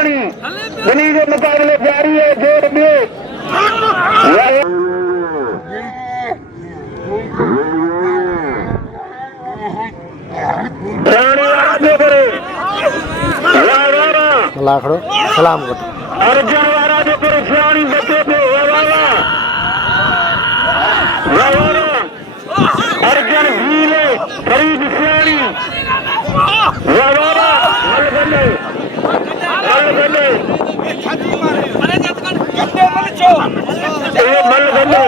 सियाणी बनी के मुकाबले जारी है। जोड़ में लाखड़ो सलाम करो अर्जुन वाला जो करो सियाणी बच्चे को अर्जुन भीले फरीद सियाणी मल बने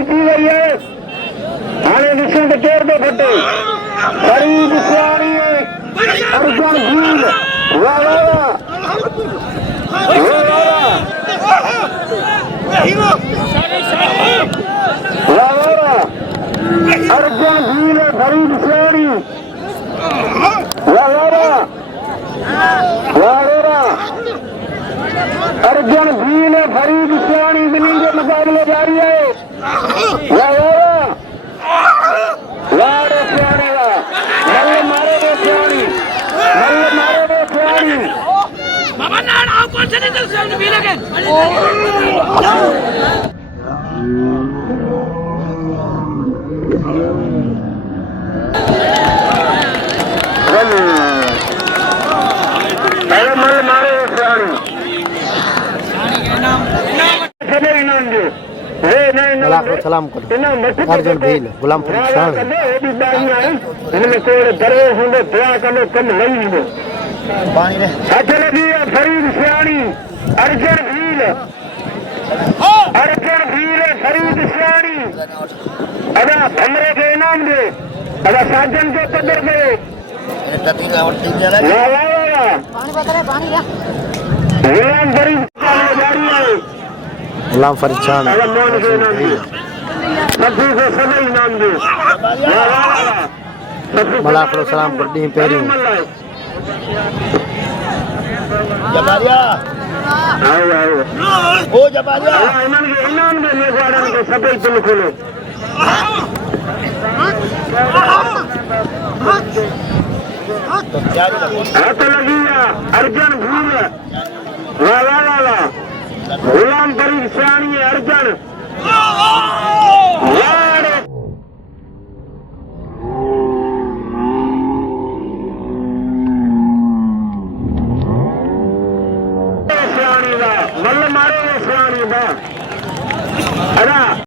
की गई है थाने निश्चित के जोर में फटे फरीद सियाणी अर्जुन भील अर्जुन भील फरीद सियाणी अर्जुन भील फरीद सियाणी बिनी के मुकाबले जारी है। सियाणी मल मारे वो सियाणी बाबा ना आओ कौन से नहीं चल भी लगे अरे मल मारे वो सियाणी इनाम दो लाखड़ो सलाम करो अर्जुन भील गुलाम फरीद सियाणी इनमें कोई दरवे होंगे दुआ करो कम नहीं हो फरीद सियाणी अर्जुन भील फरीद सियाणी अदा हमरे के इनाम दे अदा साजन के पदर पे गुलाम फरीद सियाणी लाखड़ो सलाम कर दी पेरी जबालिया ओ जबालिया इनाम दे मेघवाड़न को सबै तुल खोलो हाथ लगिया अर्जुन भील गुलाम फरीद सियाणी अर्जुन